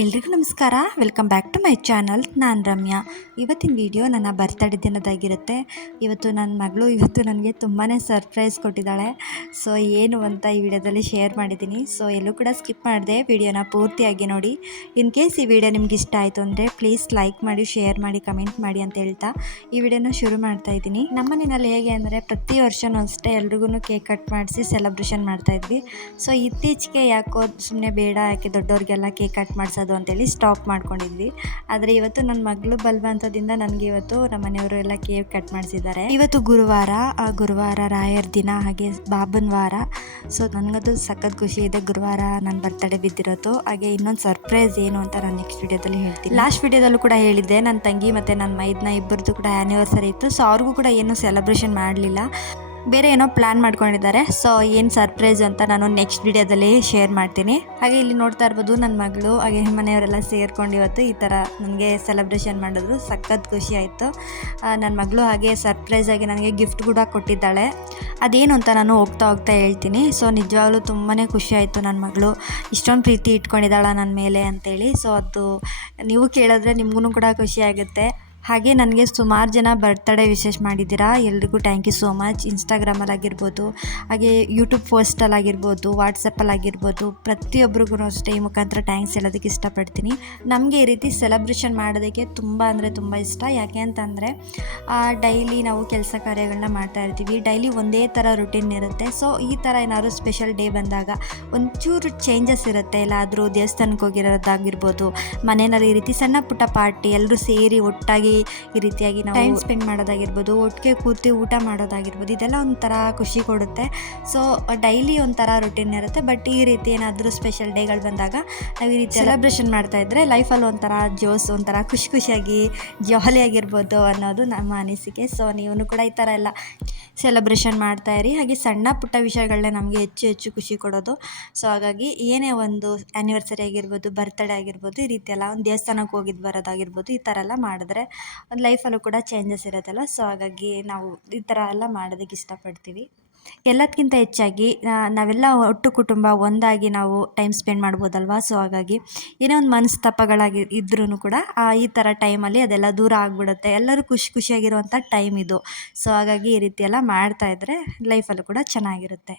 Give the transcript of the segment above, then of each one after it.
ಎಲ್ರಿಗೂ ನಮಸ್ಕಾರ. Welcome back to my channel. ನಾನು ರಮ್ಯಾ. ಇವತ್ತಿನ ವಿಡಿಯೋ ನನ್ನ ಬರ್ತಡೇ ದಿನದಾಗಿರುತ್ತೆ. ಇವತ್ತು ನನ್ನ ಮಗಳು ನನಗೆ ತುಂಬಾ ಸರ್ಪ್ರೈಸ್ ಕೊಟ್ಟಿದ್ದಾಳೆ. ಸೊ ಏನು ಅಂತ ಈ ವಿಡಿಯೋದಲ್ಲಿ ಶೇರ್ ಮಾಡಿದ್ದೀನಿ. ಸೊ ಎಲ್ಲೂ ಕೂಡ ಸ್ಕಿಪ್ ಮಾಡಿದೆ, ವಿಡಿಯೋನ ಪೂರ್ತಿಯಾಗಿ ನೋಡಿ. ಇನ್ ಕೇಸ್ ಈ ವಿಡಿಯೋ ನಿಮ್ಗೆ ಇಷ್ಟ ಆಯಿತು ಅಂದರೆ ಪ್ಲೀಸ್ ಲೈಕ್ ಮಾಡಿ, ಶೇರ್ ಮಾಡಿ, ಕಮೆಂಟ್ ಮಾಡಿ ಅಂತ ಹೇಳ್ತಾ ಈ ವಿಡಿಯೋನ ಶುರು ಮಾಡ್ತಾ ಇದ್ದೀನಿ. ನಮ್ಮ ಮನೆಯಲ್ಲಿ ಹೇಗೆ ಅಂದರೆ ಪ್ರತಿ ವರ್ಷವೂ ಅಷ್ಟೇ ಎಲ್ರಿಗೂ ಕೇಕ್ ಕಟ್ ಮಾಡಿಸಿ ಸೆಲೆಬ್ರೇಷನ್ ಮಾಡ್ತಾಯಿದ್ವಿ. ಸೊ ಇತ್ತೀಚೆಗೆ ಯಾಕೋ ಸುಮ್ಮನೆ ಬೇಡ, ಯಾಕೆ ದೊಡ್ಡವ್ರಿಗೆಲ್ಲ ಕೇಕ್ ಕಟ್ ಮಾಡಿಸೋದು ಅಂತೇಳಿ ಸ್ಟಾಪ್ ಮಾಡ್ಕೊಂಡಿದ್ವಿ. ಆದರೆ ಇವತ್ತು ನನ್ನ ಮಗಳು ಬಲವಂತದಿಂದ ನನಗೆ ಇವತ್ತು ನಮ್ಮ ಮನೆಯವರು ಎಲ್ಲ ಕೇಕ್ ಕಟ್ ಮಾಡಿಸಿದ್ದಾರೆ. ಇವತ್ತು ಗುರುವಾರ ರಾಯರ್ ದಿನ, ಹಾಗೆ ಬಾಬನ್ ವಾರ. ಸೊ ನನಗದು ಸಖತ್ ಖುಷಿ ಇದೆ. ಗುರುವಾರ ನನ್ನ ಬರ್ತಡೇ ಬಿದ್ದಿರೋದು. ಹಾಗೆ ಇನ್ನೊಂದು ಸರ್ಪ್ರೈಸ್ ಏನು ಅಂತ ನಾನು ನೆಕ್ಸ್ಟ್ ವಿಡಿಯೋದಲ್ಲಿ ಹೇಳ್ತೀನಿ. ಲಾಸ್ಟ್ ವಿಡಿಯೋದಲ್ಲೂ ಕೂಡ ಹೇಳಿದ್ದೆ, ನನ್ನ ತಂಗಿ ಮತ್ತು ನನ್ನ ಮೈದ್ನ ಇಬ್ಬರದು ಕೂಡ ಆ್ಯನಿವರ್ಸರಿ ಇತ್ತು. ಸೊ ಅವ್ರಿಗೂ ಕೂಡ ಏನು ಸೆಲೆಬ್ರೇಷನ್ ಮಾಡಲಿಲ್ಲ, ಬೇರೆ ಏನೋ ಪ್ಲ್ಯಾನ್ ಮಾಡ್ಕೊಂಡಿದ್ದಾರೆ. ಸೊ ಏನು ಸರ್ಪ್ರೈಸ್ ಅಂತ ನಾನು ನೆಕ್ಸ್ಟ್ ವಿಡಿಯೋದಲ್ಲಿ ಶೇರ್ ಮಾಡ್ತೀನಿ. ಹಾಗೆ ಇಲ್ಲಿ ನೋಡ್ತಾ ಇರ್ಬೋದು ನನ್ನ ಮಗಳು ಹಾಗೆ ಮನೆಯವರೆಲ್ಲ ಸೇರ್ಕೊಂಡು ಇವತ್ತು ಈ ಥರ ನನಗೆ ಸೆಲೆಬ್ರೇಷನ್ ಮಾಡಿದ್ರು. ಸಖತ್ ಖುಷಿ ಆಯಿತು. ನನ್ನ ಮಗಳು ಹಾಗೆ ಸರ್ಪ್ರೈಸಾಗಿ ನನಗೆ ಗಿಫ್ಟ್ ಕೂಡ ಕೊಟ್ಟಿದ್ದಾಳೆ. ಅದೇನು ಅಂತ ನಾನು ಹೋಗ್ತಾ ಹೇಳ್ತೀನಿ. ಸೊ ನಿಜವಾಗ್ಲೂ ತುಂಬಾ ಖುಷಿ ಆಯಿತು. ನನ್ನ ಮಗಳು ಇಷ್ಟೊಂದು ಪ್ರೀತಿ ಇಟ್ಕೊಂಡಿದ್ದಾಳ ನನ್ನ ಮೇಲೆ ಅಂತೇಳಿ. ಸೊ ಅದು ನೀವು ಕೇಳಿದ್ರೆ ನಿಮಗೂ ಕೂಡ ಖುಷಿ ಆಗುತ್ತೆ. ಹಾಗೆ ನನಗೆ ಸುಮಾರು ಜನ ಬರ್ತಡೇ ವಿಶೇಷ ಮಾಡಿದ್ದೀರಾ. ಎಲ್ರಿಗೂ ಥ್ಯಾಂಕ್ ಯು ಸೋ ಮಚ್. ಇನ್ಸ್ಟಾಗ್ರಾಮಲ್ಲಾಗಿರ್ಬೋದು, ಹಾಗೆ ಯೂಟ್ಯೂಬ್ ಪೋಸ್ಟಲ್ಲಾಗಿರ್ಬೋದು, ವಾಟ್ಸಪ್ಪಲ್ಲಾಗಿರ್ಬೋದು, ಪ್ರತಿಯೊಬ್ಬರಿಗೂ ಅಷ್ಟೇ ಈ ಮುಖಾಂತರ ಥ್ಯಾಂಕ್ಸ್ ಹೇಳೋದಕ್ಕೆ ಇಷ್ಟಪಡ್ತೀನಿ. ನಮಗೆ ಈ ರೀತಿ ಸೆಲೆಬ್ರೇಷನ್ ಮಾಡೋದಕ್ಕೆ ತುಂಬ ಅಂದರೆ ತುಂಬ ಇಷ್ಟ. ಯಾಕೆ ಅಂತಂದರೆ ಡೈಲಿ ನಾವು ಕೆಲಸ ಕಾರ್ಯಗಳನ್ನ ಮಾಡ್ತಾ ಇರ್ತೀವಿ. ಡೈಲಿ ಒಂದೇ ಥರ ರುಟೀನ್ ಇರುತ್ತೆ. ಸೊ ಈ ಥರ ಏನಾದ್ರು ಸ್ಪೆಷಲ್ ಡೇ ಬಂದಾಗ ಒಂಚೂರು ಚೇಂಜಸ್ ಇರುತ್ತೆ. ಎಲ್ಲಾದರೂ ದೇವಸ್ಥಾನಕ್ಕೆ ಹೋಗಿರೋದಾಗಿರ್ಬೋದು, ಮನೆಯಲ್ಲಿ ಈ ರೀತಿ ಸಣ್ಣ ಪುಟ್ಟ ಪಾರ್ಟಿ ಎಲ್ಲರೂ ಸೇರಿ ಒಟ್ಟಾಗಿ ಈ ರೀತಿಯಾಗಿ ನಾವು ಟೈಮ್ ಸ್ಪೆಂಡ್ ಮಾಡೋದಾಗಿರ್ಬೋದು, ಒಟ್ಟಿಗೆ ಕೂತು ಊಟ ಮಾಡೋದಾಗಿರ್ಬೋದು, ಇದೆಲ್ಲ ಒಂಥರ ಖುಷಿ ಕೊಡುತ್ತೆ. ಸೊ ಡೈಲಿ ಒಂಥರ ರುಟೀನ್ ಇರುತ್ತೆ. ಬಟ್ ಈ ರೀತಿ ಏನಾದರೂ ಸ್ಪೆಷಲ್ ಡೇಗಳು ಬಂದಾಗ ನಾವು ಈ ರೀತಿ ಸೆಲೆಬ್ರೇಷನ್ ಮಾಡ್ತಾಯಿದ್ರೆ ಲೈಫಲ್ಲಿ ಒಂಥರ ಜೋಸ್, ಒಂಥರ ಖುಷಿಯಾಗಿ ಜಾಲಿಯಾಗಿರ್ಬೋದು ಅನ್ನೋದು ನಮ್ಮ ಅನಿಸಿಕೆ. ಸೊ ನೀವು ಕೂಡ ಈ ಥರ ಎಲ್ಲ ಸೆಲೆಬ್ರೇಷನ್ ಮಾಡ್ತಾಯಿರಿ. ಹಾಗೆ ಸಣ್ಣ ಪುಟ್ಟ ವಿಷಯಗಳನ್ನೇ ನಮಗೆ ಹೆಚ್ಚು ಖುಷಿ ಕೊಡೋದು. ಸೊ ಹಾಗಾಗಿ ಏನೇ ಒಂದು ಆ್ಯನಿವರ್ಸರಿ ಆಗಿರ್ಬೋದು, ಬರ್ತಡೇ ಆಗಿರ್ಬೋದು, ಈ ರೀತಿ ಎಲ್ಲ ಒಂದು ದೇವಸ್ಥಾನಕ್ಕೆ ಹೋಗಿದ್ದು ಬರೋದಾಗಿರ್ಬೋದು, ಈ ಥರ ಎಲ್ಲ ಮಾಡಿದ್ರೆ ಒಂದು ಲೈಫಲ್ಲೂ ಕೂಡ ಚೇಂಜಸ್ ಇರೋದಲ್ಲ. ಸೊ ಹಾಗಾಗಿ ನಾವು ಈ ಥರ ಎಲ್ಲ ಮಾಡೋದಕ್ಕೆ ಇಷ್ಟಪಡ್ತೀವಿ. ಎಲ್ಲದಕ್ಕಿಂತ ಹೆಚ್ಚಾಗಿ ನಾವೆಲ್ಲ ಒಟ್ಟು ಕುಟುಂಬ ಒಂದಾಗಿ ನಾವು ಟೈಮ್ ಸ್ಪೆಂಡ್ ಮಾಡ್ಬೋದಲ್ವ. ಸೊ ಹಾಗಾಗಿ ಏನೋ ಒಂದು ಮನಸ್ತಾಪಗಳಾಗಿ ಇದ್ರೂ ಕೂಡ ಈ ಥರ ಟೈಮಲ್ಲಿ ಅದೆಲ್ಲ ದೂರ ಆಗಿಬಿಡುತ್ತೆ. ಎಲ್ಲರೂ ಖುಷಿಯಾಗಿರುವಂಥ ಟೈಮ್ ಇದು. ಸೊ ಹಾಗಾಗಿ ಈ ರೀತಿ ಎಲ್ಲ ಮಾಡ್ತಾಯಿದ್ರೆ ಲೈಫಲ್ಲೂ ಕೂಡ ಚೆನ್ನಾಗಿರುತ್ತೆ.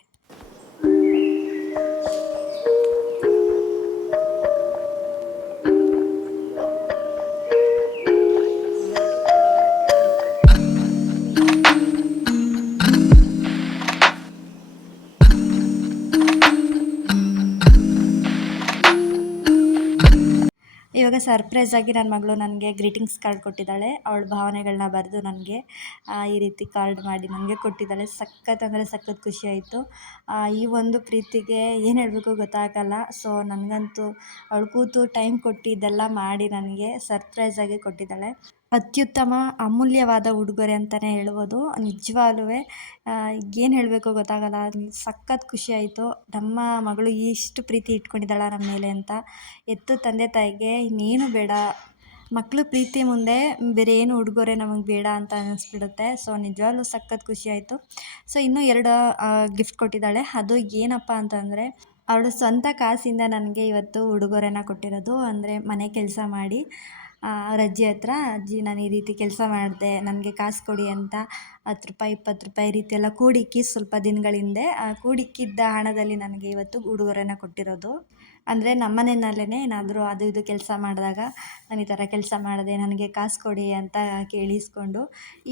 ಇವಾಗ ಸರ್ಪ್ರೈಸಾಗಿ ನನ್ನ ಮಗಳು ನನಗೆ ಗ್ರೀಟಿಂಗ್ಸ್ ಕಾರ್ಡ್ ಕೊಟ್ಟಿದ್ದಾಳೆ. ಅವಳ ಭಾವನೆಗಳನ್ನ ಬರೆದು ನನಗೆ ಈ ರೀತಿ ಕಾರ್ಡ್ ಮಾಡಿ ನನಗೆ ಕೊಟ್ಟಿದ್ದಾಳೆ. ಸಖತ್ ಅಂದರೆ ಸಖತ್ ಖುಷಿ ಆಯಿತು. ಈ ಒಂದು ಪ್ರೀತಿಗೆ ಏನು ಹೇಳಬೇಕು ಗೊತ್ತಾಗಲ್ಲ. ಸೊ ನನಗಂತೂ ಅವಳು ಕೂತು ಟೈಮ್ ಕೊಟ್ಟು ಇದೆಲ್ಲ ಮಾಡಿ ನನಗೆ ಸರ್ಪ್ರೈಸಾಗಿ ಕೊಟ್ಟಿದ್ದಾಳೆ. ಅತ್ಯುತ್ತಮ ಅಮೂಲ್ಯವಾದ ಉಡುಗೊರೆ ಅಂತಲೇ ಹೇಳ್ಬೋದು. ನಿಜವಾಗ್ಲೂ ಏನು ಹೇಳಬೇಕು ಗೊತ್ತಾಗಲ್ಲ. ಸಖತ್ ಖುಷಿ ಆಯಿತು. ನಮ್ಮ ಮಗಳು ಇಷ್ಟು ಪ್ರೀತಿ ಇಟ್ಕೊಂಡಿದ್ದಾಳ ನಮ್ಮ ಮೇಲೆ ಅಂತ. ಎತ್ತು ತಂದೆ ತಾಯಿಗೆ ಇನ್ನೇನು ಬೇಡ, ಮಕ್ಕಳು ಪ್ರೀತಿ ಮುಂದೆ ಬೇರೆ ಏನು ಉಡುಗೊರೆ ನಮಗೆ ಬೇಡ ಅಂತ ಅನ್ನಿಸ್ಬಿಡುತ್ತೆ. ಸೊ ನಿಜವಾಗ್ಲೂ ಸಖತ್ ಖುಷಿ ಆಯಿತು. ಸೊ ಇನ್ನೂ 2 ಗಿಫ್ಟ್ ಕೊಟ್ಟಿದ್ದಾಳೆ. ಅದು ಏನಪ್ಪ ಅಂತಂದರೆ ಅವಳು ಸ್ವಂತ ಕಾಸಿಂದ ನನಗೆ ಇವತ್ತು ಉಡುಗೊರೆನ ಕೊಟ್ಟಿರೋದು. ಅಂದರೆ ಮನೆ ಕೆಲಸ ಮಾಡಿ ಅವ್ರ ಅಜ್ಜಿ ಹತ್ರ, ಅಜ್ಜಿ ನಾನು ಈ ರೀತಿ ಕೆಲಸ ಮಾಡಿದೆ, ನನಗೆ ಕಾಸು ಕೊಡಿ ಅಂತ 10 ರೂಪಾಯಿ 20 ರೂಪಾಯಿ ಈ ರೀತಿ ಎಲ್ಲ ಕೂಡಿಕ್ಕಿ ಸ್ವಲ್ಪ ದಿನಗಳ ಹಿಂದೆ ಕೂಡಿಕ್ಕಿದ್ದ ಹಣದಲ್ಲಿ ನನಗೆ ಇವತ್ತು ಉಡುಗೊರೆನ ಕೊಟ್ಟಿರೋದು. ಅಂದರೆ ನಮ್ಮ ಮನೆಯಲ್ಲೇ ಏನಾದರೂ ಅದು ಇದು ಕೆಲಸ ಮಾಡಿದಾಗ ನಾನು ಈ ಥರ ಕೆಲಸ ಮಾಡಿದೆ, ನನಗೆ ಕಾಸು ಕೊಡಿ ಅಂತ ಕೇಳಿಸ್ಕೊಂಡು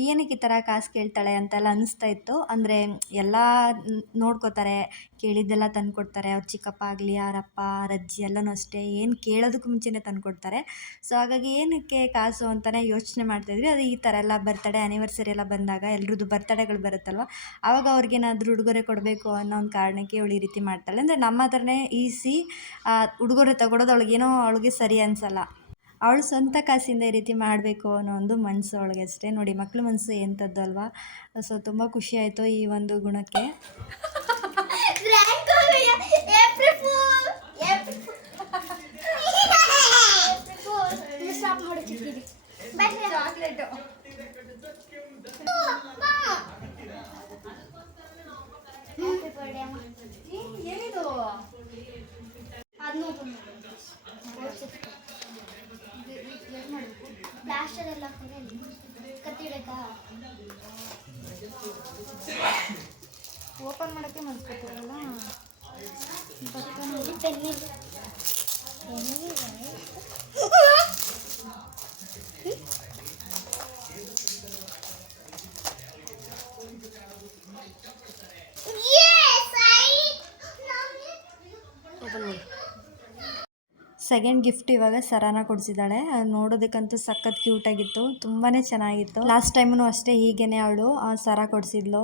ಏನಕ್ಕೆ ಈ ಥರ ಕಾಸು ಕೇಳ್ತಾಳೆ ಅಂತೆಲ್ಲ ಅನ್ನಿಸ್ತಾ ಇತ್ತು. ಅಂದರೆ ಎಲ್ಲ ನೋಡ್ಕೋತಾರೆ, ಕೇಳಿದ್ದೆಲ್ಲ ತಂದುಕೊಡ್ತಾರೆ. ಅವ್ರ ಚಿಕ್ಕಪ್ಪ ಆಗಲಿ, ಅವರಪ್ಪ, ಅವ್ರ ಅಜ್ಜಿ ಎಲ್ಲನೂ ಅಷ್ಟೇ, ಏನು ಕೇಳೋದಕ್ಕೂ ಮುಂಚೆನೇ ತಂದುಕೊಡ್ತಾರೆ. ಸೊ ಹಾಗಾಗಿ ಏನಕ್ಕೆ ಕಾಸು ಅಂತಲೇ ಯೋಚನೆ ಮಾಡ್ತಾಯಿದ್ವಿ. ಅದು ಈ ಥರ ಎಲ್ಲ ಬರ್ತಡೇ ಆ್ಯನಿವರ್ಸರಿ ಎಲ್ಲ ಬಂದಾಗ ಎಲ್ರದ್ದು ಬರ್ತಡೇಗಳು ಬರುತ್ತಲ್ವ, ಆವಾಗ ಅವ್ರಿಗೇನಾದರೂ ಉಡುಗೊರೆ ಕೊಡಬೇಕು ಅನ್ನೋ ಒಂದು ಕಾರಣಕ್ಕೆ ಇವಳು ಈ ರೀತಿ ಮಾಡ್ತಾಳೆ. ಅಂದರೆ ನಮ್ಮ ಹತ್ರನೇ ಈಸಿ ಉಡುಗೊರೆ ತಗೊಳ್ಳೋದು ಅವಳಿಗೆ ಸರಿ ಅನಿಸಲ್ಲ. ಅವಳು ಸ್ವಂತ ಕಾಸಿಂದ ಈ ರೀತಿ ಮಾಡಬೇಕು ಅನ್ನೋ ಒಂದು ಮನಸ್ಸು ಅವಳಿಗೆ ಅಷ್ಟೇ. ನೋಡಿ ಮಕ್ಕಳ ಮನಸ್ಸು ಎಂಥದ್ದು ಅಲ್ವಾ. ಸೊ ತುಂಬ ಖುಷಿ ಆಯಿತು ಈ ಒಂದು ಗುಣಕ್ಕೆ. ಏನಿದು? ಓಪನ್ ಮಾಡೋಕ್ಕೆ ಮನ್ಸ್ಕೊತಿರಲ್ಲ ಸೆಕೆಂಡ್ ಗಿಫ್ಟ್ ಇವಾಗ ಸರಾನ ಕೊಡಿಸಿದ್ದಾಳೆ. ನೋಡೋದಕ್ಕಂತೂ ಸಖತ್ ಕ್ಯೂಟಾಗಿತ್ತು, ತುಂಬಾ ಚೆನ್ನಾಗಿತ್ತು. ಲಾಸ್ಟ್ ಟೈಮು ಅಷ್ಟೇ ಹೀಗೇನೆ ಅವಳು ಸರ ಕೊಡಿಸಿದ್ಲು.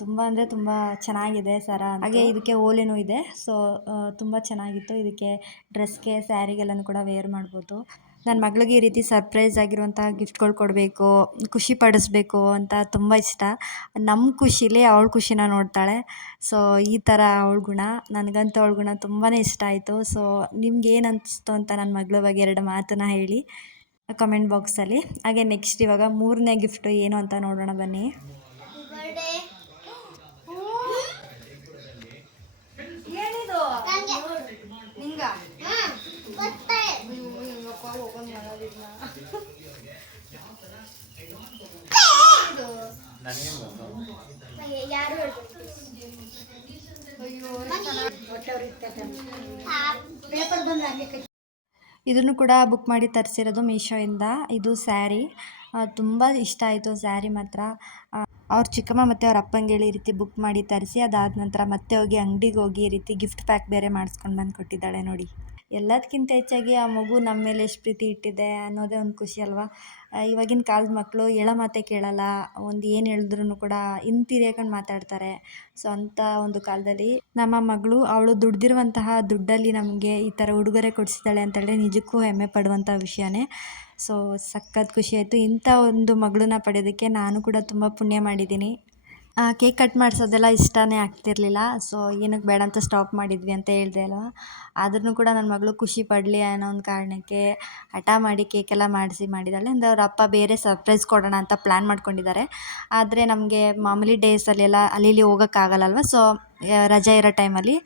ತುಂಬ ಅಂದರೆ ತುಂಬ ಚೆನ್ನಾಗಿದೆ ಸರ. ಹಾಗೆ ಇದಕ್ಕೆ ಓಲೆನೂ ಇದೆ. ಸೊ ತುಂಬ ಚೆನ್ನಾಗಿತ್ತು. ಇದಕ್ಕೆ ಡ್ರೆಸ್ಗೆ ಸ್ಯಾರಿಗೆಲ್ಲನೂ ಕೂಡ ವೇರ್ ಮಾಡ್ಬೋದು. ನನ್ನ ಮಗಳಿಗೆ ಈ ರೀತಿ ಸರ್ಪ್ರೈಸ್ ಆಗಿರುವಂಥ ಗಿಫ್ಟ್ಗಳು ಕೊಡಬೇಕು, ಖುಷಿ ಪಡಿಸ್ಬೇಕು ಅಂತ ತುಂಬ ಇಷ್ಟ. ನಮ್ಮ ಖುಷಿಲಿ ಅವಳ ಖುಷಿನ ನೋಡ್ತಾಳೆ. ಸೊ ಈ ಥರ ಅವಳ ಗುಣ, ನನಗಂತೂ ಅವಳ ಗುಣ ತುಂಬಾ ಇಷ್ಟ ಆಯಿತು. ಸೊ ನಿಮ್ಗೆ ಏನು ಅನಿಸ್ತು ಅಂತ ನನ್ನ ಮಗಳ ಬಗ್ಗೆ 2 ಮಾತನ್ನ ಹೇಳಿ ಕಮೆಂಟ್ ಬಾಕ್ಸಲ್ಲಿ. ಹಾಗೆ ನೆಕ್ಸ್ಟ್ ಇವಾಗ 3ನೇ ಗಿಫ್ಟು ಏನು ಅಂತ ನೋಡೋಣ ಬನ್ನಿ. ಇದನ್ನು ಕೂಡ ಬುಕ್ ಮಾಡಿ ತರಿಸಿರೋದು ಮೀಶೋಯಿಂದ. ಇದು ಸ್ಯಾರಿ ತುಂಬ ಇಷ್ಟ ಆಯಿತು. ಸ್ಯಾರಿ ಮಾತ್ರ ಅವ್ರ ಚಿಕ್ಕಮ್ಮ ಮತ್ತು ಅವ್ರ ಅಪ್ಪಂಗೆ ಹೇಳಿ ಈ ರೀತಿ ಬುಕ್ ಮಾಡಿ ತರಿಸಿ, ಅದಾದ ನಂತರ ಮತ್ತೆ ಹೋಗಿ ಅಂಗಡಿಗೆ ಹೋಗಿ ಈ ರೀತಿ ಗಿಫ್ಟ್ ಪ್ಯಾಕ್ ಬೇರೆ ಮಾಡಿಸ್ಕೊಂಡು ಬಂದು ಕೊಟ್ಟಿದ್ದಾಳೆ ನೋಡಿ. ಎಲ್ಲದಕ್ಕಿಂತ ಹೆಚ್ಚಾಗಿ ಆ ಮಗು ನಮ್ಮ ಮೇಲೆ ಎಷ್ಟು ಪ್ರೀತಿ ಇಟ್ಟಿದೆ ಅನ್ನೋದೇ ಒಂದು ಖುಷಿ ಅಲ್ವಾ. ಇವಾಗಿನ ಕಾಲದ ಮಕ್ಕಳು ಹೇಳೋ ಮಾತೇ ಕೇಳಲ್ಲ. ಒಂದು ಏನು ಹೇಳಿದ್ರು ಕೂಡ ಹಿಂತಿರ್ಕೊಂಡು ಮಾತಾಡ್ತಾರೆ. ಸೊ ಅಂಥ ಒಂದು ಕಾಲದಲ್ಲಿ ನಮ್ಮ ಮಗಳು ಅವಳು ದುಡ್ದಿರುವಂತಹ ದುಡ್ಡಲ್ಲಿ ನಮಗೆ ಈ ಥರ ಉಡುಗೊರೆ ಕೊಡಿಸಿದ್ದಾಳೆ ಅಂತೇಳಿ ನಿಜಕ್ಕೂ ಹೆಮ್ಮೆ ಪಡುವಂಥ ವಿಷಯನೇ. ಸೊ ಸಖತ್ ಖುಷಿ ಆಯಿತು. ಇಂಥ ಒಂದು ಮಗಳನ್ನ ಪಡೆಯೋದಕ್ಕೆ ನಾನು ಕೂಡ ತುಂಬ ಪುಣ್ಯ ಮಾಡಿದ್ದೀನಿ. ಕೇಕ್ ಕಟ್ ಮಾಡಿಸೋದೆಲ್ಲ ಇಷ್ಟನೇ ಆಗ್ತಿರಲಿಲ್ಲ. ಸೊ ಏನಕ್ಕೆ ಬೇಡ ಅಂತ ಸ್ಟಾಪ್ ಮಾಡಿದ್ವಿ ಅಂತ ಹೇಳಿದೆ ಅಲ್ವಾ. ಆದ್ರೂ ಕೂಡ ನನ್ನ ಮಗಳು ಖುಷಿ ಪಡಲಿ ಅನ್ನೋ ಒಂದು ಕಾರಣಕ್ಕೆ ಹಠ ಮಾಡಿ ಕೇಕೆಲ್ಲ ಮಾಡಿದ್ದಾಳೆ. ಅಂದರೆ ಅವ್ರ ಅಪ್ಪ ಬೇರೆ ಸರ್ಪ್ರೈಸ್ ಕೊಡೋಣ ಅಂತ ಪ್ಲ್ಯಾನ್ ಮಾಡ್ಕೊಂಡಿದ್ದಾರೆ. ಆದರೆ ನಮಗೆ ಮಾಮೂಲಿ ಡೇಸಲ್ಲೆಲ್ಲ ಅಲ್ಲಿ ಇಲ್ಲಿ ಹೋಗೋಕ್ಕಾಗಲ್ಲಲ್ವ. ಸೊ ರಜೆ ಇರೋ ಟೈಮಲ್ಲಿ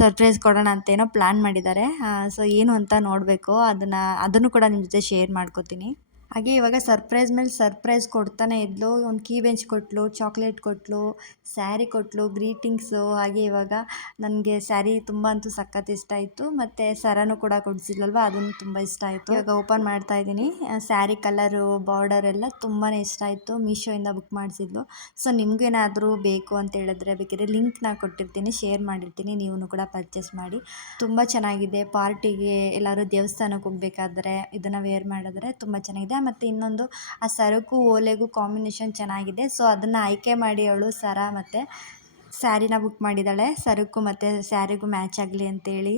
ಸರ್ಪ್ರೈಸ್ ಕೊಡೋಣ ಅಂತೇನೋ ಪ್ಲ್ಯಾನ್ ಮಾಡಿದ್ದಾರೆ. ಸೊ ಏನು ಅಂತ ನೋಡಬೇಕು. ಅದನ್ನು ಕೂಡ ನಿಮ್ಮ ಜೊತೆ ಶೇರ್ ಮಾಡ್ಕೋತೀನಿ. ಹಾಗೆ ಇವಾಗ ಸರ್ಪ್ರೈಸ್ ಮೇಲೆ ಸರ್ಪ್ರೈಸ್ ಕೊಡ್ತಾನೆ ಇದ್ಲು. ಒಂದು ಕೀ ಬೆಂಚ್ ಕೊಟ್ಟಳು, ಚಾಕ್ಲೇಟ್ ಕೊಟ್ಟಳು, ಸ್ಯಾರಿ ಕೊಟ್ಟಳು, ಗ್ರೀಟಿಂಗ್ಸು. ಹಾಗೆ ಇವಾಗ ನನಗೆ ಸ್ಯಾರಿ ತುಂಬ ಅಂತೂ ಸಖತ್ ಇಷ್ಟ ಆಯಿತು. ಮತ್ತು ಸರನೂ ಕೂಡ ಕೊಡಿಸಿದ್ಲಲ್ವ, ಅದನ್ನು ತುಂಬ ಇಷ್ಟ ಆಯಿತು. ಇವಾಗ ಓಪನ್ ಮಾಡ್ತಾ ಇದ್ದೀನಿ. ಸ್ಯಾರಿ ಕಲರು, ಬಾರ್ಡರ್ ಎಲ್ಲ ತುಂಬಾ ಇಷ್ಟ ಆಯಿತು. ಮೀಶೋಯಿಂದ ಬುಕ್ ಮಾಡಿಸಿದ್ಲು. ಸೊ ನಿಮಗೇನಾದರೂ ಬೇಕು ಅಂತ ಹೇಳಿದ್ರೆ ಬೇಕಿದ್ರೆ ಲಿಂಕ್ನ ಕೊಟ್ಟಿರ್ತೀನಿ, ಶೇರ್ ಮಾಡಿರ್ತೀನಿ, ನೀವು ಕೂಡ ಪರ್ಚೇಸ್ ಮಾಡಿ. ತುಂಬ ಚೆನ್ನಾಗಿದೆ. ಪಾರ್ಟಿಗೆ ಎಲ್ಲರೂ ದೇವಸ್ಥಾನಕ್ಕೆ ಹೋಗ್ಬೇಕಾದ್ರೆ ಇದನ್ನು ವೇರ್ ಮಾಡಿದ್ರೆ ತುಂಬ ಚೆನ್ನಾಗಿದೆ. ಮತ್ತು ಇನ್ನೊಂದು ಆ ಸರಕ್ಕೂ ಓಲೆಗೂ ಕಾಂಬಿನೇಷನ್ ಚೆನ್ನಾಗಿದೆ. ಸೊ ಅದನ್ನು ಆಯ್ಕೆ ಮಾಡಿ ಅವಳು ಸರ ಮತ್ತು ಸ್ಯಾರಿನ ಬುಕ್ ಮಾಡಿದ್ದಾಳೆ. ಸರಕ್ಕೂ ಮತ್ತು ಸ್ಯಾರಿಗೂ ಮ್ಯಾಚ್ ಆಗಲಿ ಅಂತೇಳಿ.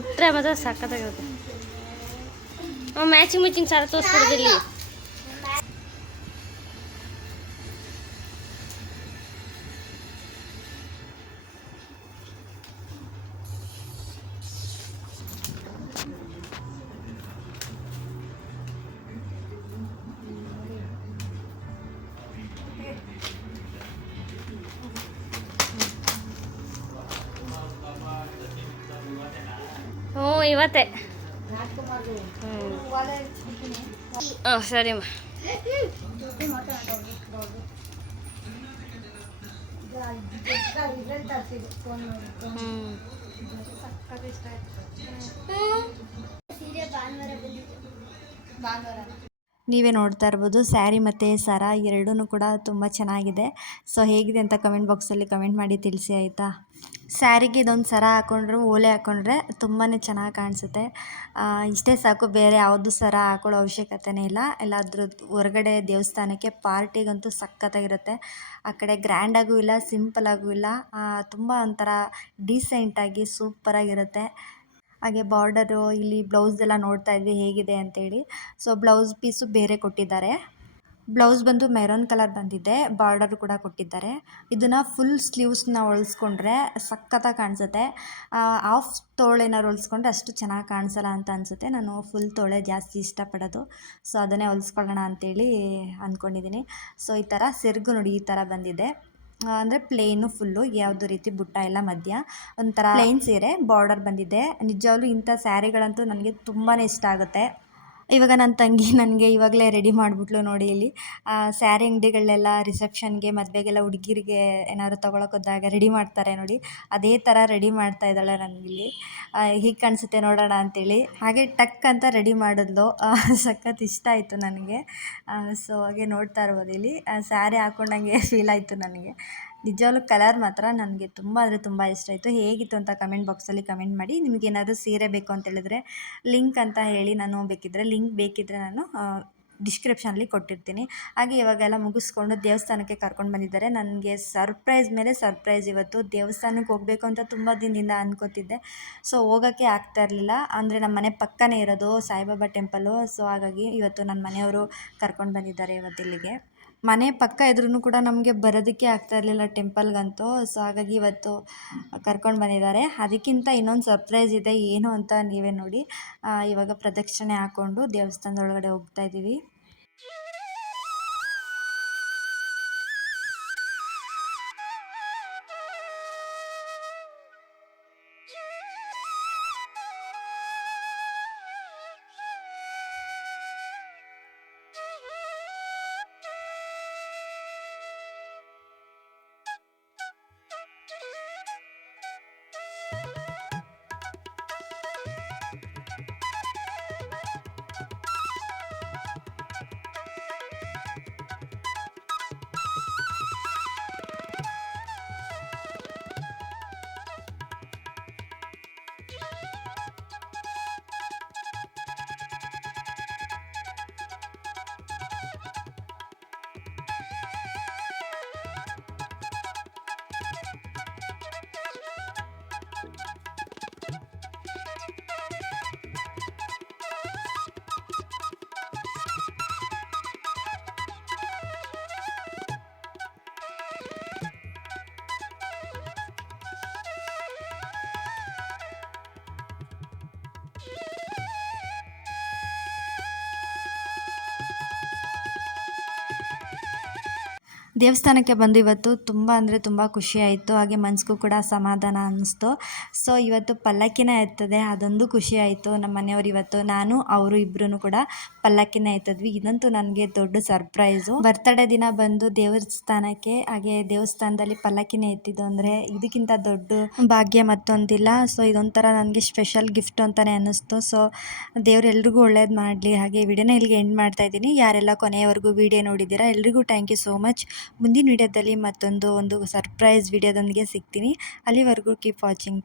ಉಟ್ರೆ ಮಾತ್ರ ಸಖತ್ತಾಗಿರುತ್ತೆ. ಮ್ಯಾಚಿಂಗ್ ಸರ ತೋರಿಸ್ಬಿಡೋದಿಲ್ಲ. ಇವತ್ತೇ ಸರಿಮ್ಮ. ನೀವೇ ನೋಡ್ತಾ ಇರ್ಬೋದು, ಸ್ಯಾರಿ ಮತ್ತು ಸರ ಎರಡೂ ಕೂಡ ತುಂಬ ಚೆನ್ನಾಗಿದೆ. ಸೊ ಹೇಗಿದೆ ಅಂತ ಕಮೆಂಟ್ ಬಾಕ್ಸಲ್ಲಿ ಕಮೆಂಟ್ ಮಾಡಿ ತಿಳಿಸಿ ಆಯಿತಾ. ಸ್ಯಾರಿಗೆ ಇದೊಂದು ಸರ ಹಾಕ್ಕೊಂಡ್ರೆ, ಓಲೆ ಹಾಕ್ಕೊಂಡ್ರೆ ತುಂಬಾ ಚೆನ್ನಾಗಿ ಕಾಣಿಸುತ್ತೆ. ಇಷ್ಟೇ ಸಾಕು, ಬೇರೆ ಯಾವುದು ಸರ ಹಾಕೊಳ್ಳೋ ಅವಶ್ಯಕತೆನೇ ಇಲ್ಲ. ಎಲ್ಲಾದ್ರೂ ಹೊರಗಡೆ ದೇವಸ್ಥಾನಕ್ಕೆ ಪಾರ್ಟಿಗಂತೂ ಸಖತ್ತಾಗಿರುತ್ತೆ. ಆ ಕಡೆ ಗ್ರ್ಯಾಂಡಾಗೂ ಇಲ್ಲ, ಸಿಂಪಲಾಗೂ ಇಲ್ಲ, ತುಂಬ ಒಂಥರ ಡೀಸೆಂಟಾಗಿ ಸೂಪರಾಗಿರುತ್ತೆ. ಹಾಗೆ ಬಾರ್ಡರು, ಇಲ್ಲಿ ಬ್ಲೌಸ್ ಎಲ್ಲ ನೋಡ್ತಾ ಇದ್ವಿ ಹೇಗಿದೆ ಅಂತೇಳಿ. ಸೊ ಬ್ಲೌಸ್ ಪೀಸು ಬೇರೆ ಕೊಟ್ಟಿದ್ದಾರೆ. ಬ್ಲೌಸ್ ಬಂದು ಮೆರೂನ್ ಕಲರ್ ಬಂದಿದೆ, ಬಾರ್ಡರ್ ಕೂಡ ಕೊಟ್ಟಿದ್ದಾರೆ. ಇದನ್ನು ಫುಲ್ ಸ್ಲೀವ್ಸ್ನ ಹೊಲಿಸ್ಕೊಂಡ್ರೆ ಸಖತ್ತಾಗಿ ಕಾಣಿಸುತ್ತೆ. ಹಾಫ್ ತೋಳೇನಾದ್ರು ಹೊಲಿಸ್ಕೊಂಡ್ರೆ ಅಷ್ಟು ಚೆನ್ನಾಗಿ ಕಾಣಿಸಲ್ಲ ಅಂತ ಅನಿಸುತ್ತೆ. ನಾನು ಫುಲ್ ತೋಳೆ ಜಾಸ್ತಿ ಇಷ್ಟಪಡೋದು. ಸೊ ಅದನ್ನೇ ಹೊಲಿಸ್ಕೊಳ್ಳೋಣ ಅಂತೇಳಿ ಅಂದ್ಕೊಂಡಿದ್ದೀನಿ. ಸೊ ಈ ಥರ ಸೆರಗು ನೋಡಿ ಈ ಥರ ಬಂದಿದೆ. ಅಂದರೆ ಪ್ಲೇನು ಫುಲ್ಲು, ಯಾವುದೇ ರೀತಿ ಬುಟ್ಟ ಇಲ್ಲ ಮಧ್ಯ. ಒಂಥರ ಪ್ಲೇನ್ ಸೀರೆ ಬಾರ್ಡರ್ ಬಂದಿದೆ. ನಿಜವಾಗ್ಲೂ ಇಂಥ ಸ್ಯಾರಿಗಳಂತೂ ನನಗೆ ತುಂಬಾ ಇಷ್ಟ ಆಗುತ್ತೆ. ಇವಾಗ ನನ್ನ ತಂಗಿ ನನಗೆ ಇವಾಗಲೇ ರೆಡಿ ಮಾಡಿಬಿಟ್ಲು ನೋಡಿ. ಇಲ್ಲಿ ಸ್ಯಾರಿ ಅಂಗಡಿಗಳನ್ನೆಲ್ಲ ರಿಸೆಪ್ಷನ್ಗೆ, ಮದುವೆಗೆಲ್ಲ ಹುಡುಗಿರಿಗೆ ಏನಾದ್ರು ತೊಗೊಳಕ್ಕೆ ಹೋದಾಗ ರೆಡಿ ಮಾಡ್ತಾರೆ ನೋಡಿ, ಅದೇ ಥರ ರೆಡಿ ಮಾಡ್ತಾ ಇದ್ದಾಳೆ ನನಗಿಲ್ಲಿ. ಹೀಗೆ ಕಾಣಿಸುತ್ತೆ ನೋಡೋಣ ಅಂತೇಳಿ ಹಾಗೆ ಟಕ್ ಅಂತ ರೆಡಿ ಮಾಡಿದ್ಲು. ಸಖತ್ ಇಷ್ಟ ಆಯಿತು ನನಗೆ. ಸೊ ಹಾಗೆ ನೋಡ್ತಾ ಇರ್ಬೋದು ಇಲ್ಲಿ ಸ್ಯಾರಿ ಹಾಕ್ಕೊಂಡಂಗೆ ಫೀಲ್ ಆಯಿತು ನನಗೆ. ನಿಜವಾಗ್ಲೂ ಕಲರ್ ಮಾತ್ರ ನನಗೆ ತುಂಬ ಅಂದರೆ ತುಂಬ ಇಷ್ಟ ಆಯಿತು. ಹೇಗಿತ್ತು ಅಂತ ಕಮೆಂಟ್ ಬಾಕ್ಸಲ್ಲಿ ಕಮೆಂಟ್ ಮಾಡಿ. ನಿಮಗೇನಾದರೂ ಸೀರೆ ಬೇಕು ಅಂತ ಹೇಳಿದ್ರೆ ಲಿಂಕ್ ಅಂತ ಹೇಳಿ, ನಾನು ಲಿಂಕ್ ಬೇಕಿದ್ದರೆ ನಾನು ಡಿಸ್ಕ್ರಿಪ್ಷನಲ್ಲಿ ಕೊಟ್ಟಿರ್ತೀನಿ. ಹಾಗೆ ಇವಾಗೆಲ್ಲ ಮುಗಿಸ್ಕೊಂಡು ದೇವಸ್ಥಾನಕ್ಕೆ ಕರ್ಕೊಂಡು ಬಂದಿದ್ದಾರೆ. ನನಗೆ ಸರ್ಪ್ರೈಸ್ ಮೇಲೆ ಸರ್ಪ್ರೈಸ್. ಇವತ್ತು ದೇವಸ್ಥಾನಕ್ಕೆ ಹೋಗಬೇಕು ಅಂತ ತುಂಬ ದಿನದಿಂದ ಅನ್ಕೋತಿದ್ದೆ. ಸೊ ಹೋಗೋಕ್ಕೆ ಆಗ್ತಾ ಇರಲಿಲ್ಲ. ಅಂದರೆ ನಮ್ಮ ಮನೆ ಪಕ್ಕನೇ ಇರೋದು ಸಾಯಿಬಾಬಾ ಟೆಂಪಲು. ಸೊ ಹಾಗಾಗಿ ಇವತ್ತು ನನ್ನ ಮನೆಯವರು ಕರ್ಕೊಂಡು ಬಂದಿದ್ದಾರೆ ಇವತ್ತು ಇಲ್ಲಿಗೆ. ಮನೆ ಪಕ್ಕ ಇದ್ರೂ ಕೂಡ ನಮಗೆ ಬರೋದಕ್ಕೆ ಆಗ್ತಾ ಇರಲಿಲ್ಲ ಟೆಂಪಲ್ಗಂತೂ. ಸೊ ಹಾಗಾಗಿ ಇವತ್ತು ಕರ್ಕೊಂಡು ಬಂದಿದ್ದಾರೆ. ಅದಕ್ಕಿಂತ ಇನ್ನೊಂದು ಸರ್ಪ್ರೈಸ್ ಇದೆ, ಏನು ಅಂತ ನೀವೇ ನೋಡಿ. ಇವಾಗ ಪ್ರದಕ್ಷಿಣೆ ಹಾಕ್ಕೊಂಡು ದೇವಸ್ಥಾನದೊಳಗಡೆ ಹೋಗ್ತಾ ಇದ್ದೀವಿ. ದೇವಸ್ಥಾನಕ್ಕೆ ಬಂದು ಇವತ್ತು ತುಂಬ ಅಂದರೆ ತುಂಬ ಖುಷಿ ಆಯಿತು. ಹಾಗೆ ಮನಸ್ಸಿಗೂ ಕೂಡ ಸಮಾಧಾನ ಅನ್ನಿಸ್ತು. ಸೊ ಇವತ್ತು ಪಲ್ಲಕ್ಕಿನ ಎತ್ತದೆ, ಅದೊಂದು ಖುಷಿ ಆಯಿತು. ನಮ್ಮ ಮನೆಯವರು ಇವತ್ತು ನಾನು ಅವರು ಇಬ್ಬರೂ ಕೂಡ ಪಲ್ಲಕ್ಕಿನ ಎತ್ತಿದ್ವಿ. ಇದಂತೂ ನನಗೆ ದೊಡ್ಡ ಸರ್ಪ್ರೈಸು. ಬರ್ತಡೇ ದಿನ ಬಂದು ದೇವಸ್ಥಾನಕ್ಕೆ ಹಾಗೆ ದೇವಸ್ಥಾನದಲ್ಲಿ ಪಲ್ಲಕ್ಕಿನ ಎತ್ತಿದ್ದು ಅಂದರೆ ಇದಕ್ಕಿಂತ ದೊಡ್ಡ ಭಾಗ್ಯ ಮತ್ತೊಂದಿಲ್ಲ. ಸೊ ಇದೊಂಥರ ನನಗೆ ಸ್ಪೆಷಲ್ ಗಿಫ್ಟ್ ಅಂತಲೇ ಅನ್ನಿಸ್ತು. ಸೊ ದೇವ್ರು ಎಲ್ರಿಗೂ ಒಳ್ಳೇದು ಮಾಡಲಿ. ಹಾಗೆ ವಿಡಿಯೋನ ಇಲ್ಲಿಗೆ ಎಂಡ್ ಮಾಡ್ತಾ ಇದ್ದೀನಿ. ಯಾರೆಲ್ಲ ಕೊನೆಯವರೆಗೂ ವಿಡಿಯೋ ನೋಡಿದ್ದೀರಾ ಎಲ್ರಿಗೂ ಥ್ಯಾಂಕ್ ಯು ಸೋ ಮಚ್. ಮುಂದಿನ ವಿಡಿಯೋದಲ್ಲಿ ಮತ್ತೊಂದು ಸರ್ಪ್ರೈಸ್ ವಿಡಿಯೋದೊಂದಿಗೆ ಸಿಗ್ತೀನಿ. ಅಲ್ಲಿವರೆಗೂ ಕೀಪ್ ವಾಚಿಂಗ್.